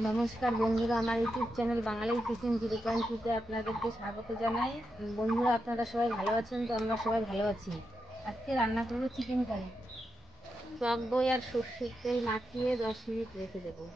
নমস্কার বন্ধুরা, আমার ইউটিউব চ্যানেল বাঙালি কিচেন 0.2-তে আপনাদেরকে স্বাগত জানাই। বন্ধুরা, আপনারা সবাই ভালো আছেন? তো আমরা সবাই ভালো আছি। আজকে রান্না করবো চিকেন কারি। টক দই আর সর্ষের তেল মাখিয়ে 10 মিনিট রেখে দেবো।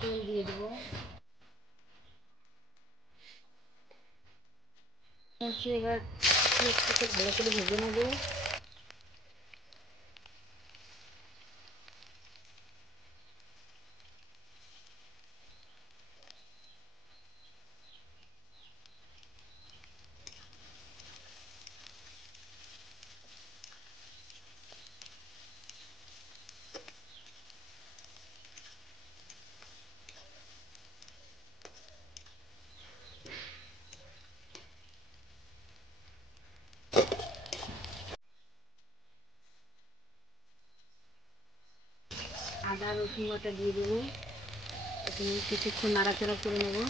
তেল দিয়ে দেবো, এবার ভালো করে ভেজে নেবো। আদা রসুন বাটা দিয়ে দেবো, কিছুক্ষণ নাড়াচাড়া করে নেবো।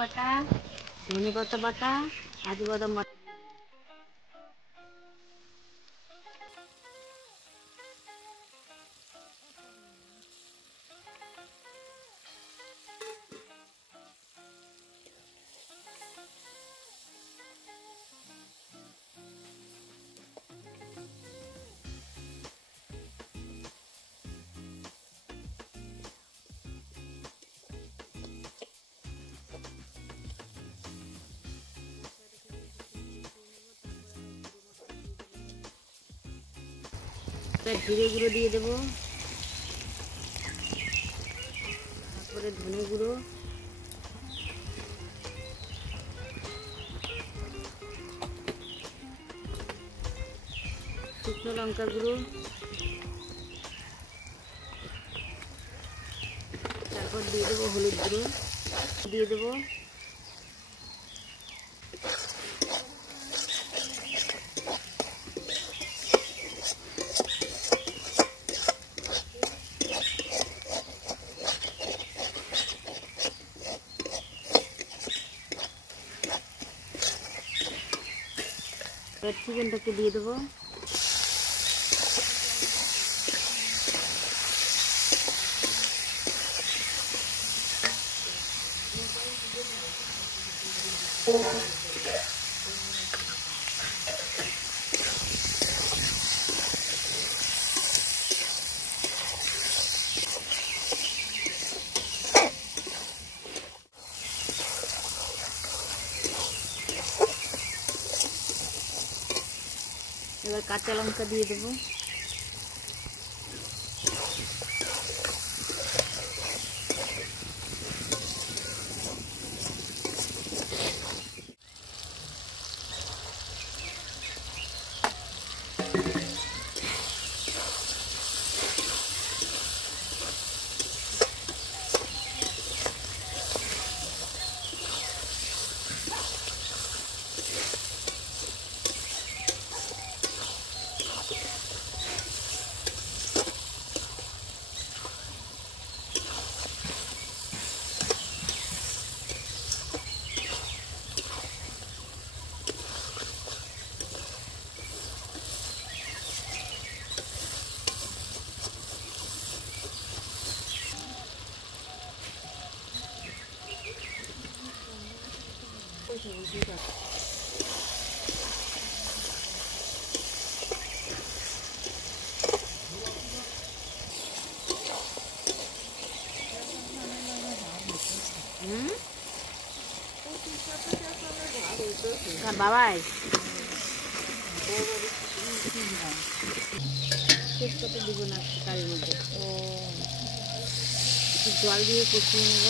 বাটা, ধনে পাতা বাটা, কাজু বাদাম বাটা। জিরে গুঁড়ো দিয়ে দেবো, তারপরে ধনে গুঁড়ো, শুকনো লঙ্কা গুঁড়ো, তারপর দিয়ে দেবো হলুদ গুঁড়ো, দিয়ে দেবো চিকেনটাকে দিয়ে দেবো। এবার কাঁচা লঙ্কা দিয়ে দেবো, বাবাই তেজপাতা দিব না কারির মধ্যে, ও একটু জল দিয়ে কষিয়ে নেব।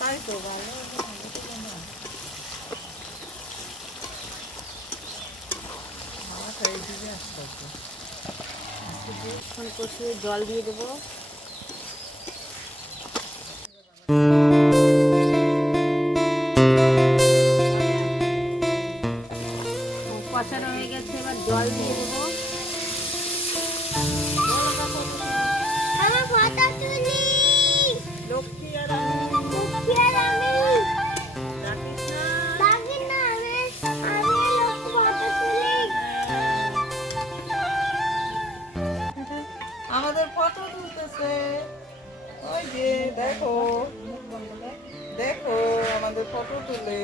তাই তো ভালো এখন কষিয়ে জল দিয়ে দেবো। কষানো হয়ে গেছে, এবার জল দিয়ে দেবো। আমাদের ফটো তুলতেছে, ওই যে দেখো দেখো আমাদের ফটো তুলে।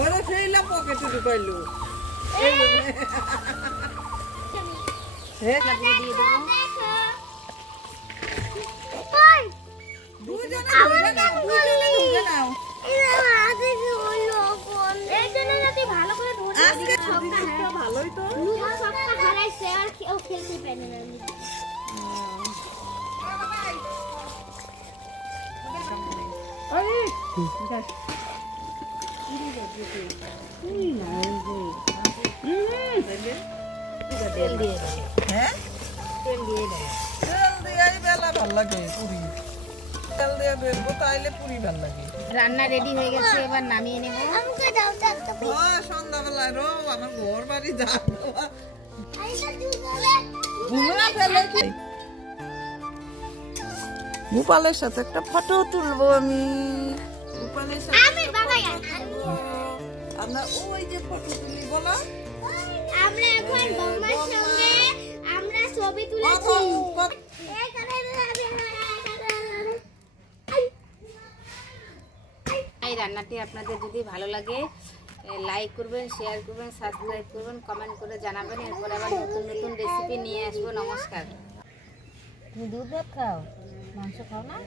ওরে ফেলা পকেটে ঢুকাইলো। ভালোই তো তেল দিয়ে দেবো, হ্যাঁ তেল দিয়ে দেবো। তেল দিয়াই বেলা ভাল লাগে পুরি, তেল দিয়ে বেলবো তাইলে পুরি ভাল লাগে। রান্না রেডি হয়ে গেছে, এবার নামিয়ে নেব। সন্ধ্যাবেলা রো আমার ঘর বাড়ি যাবো। গোপালের সাথে একটা ফটো তুলবো আমি। গোপালের সাথে আমরা ওই যে ফটো তুলি বলো। আমরা এখন বৌমার সঙ্গে আমরা ছবি তুলেছি। এই রান্নাটি আপনাদের যদি ভালো লাগে লাইক করবেন, শেয়ার করবেন, সাবস্ক্রাইব করবেন, কমেন্ট করে জানাবেন। এরপর আবার নতুন নতুন রেসিপি নিয়ে আসবো। নমস্কার। তুমি দুধ ভাত খাও, মাংস খাও না?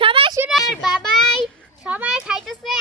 সবাই শুনে বাবাই সবাই খাইতেছে।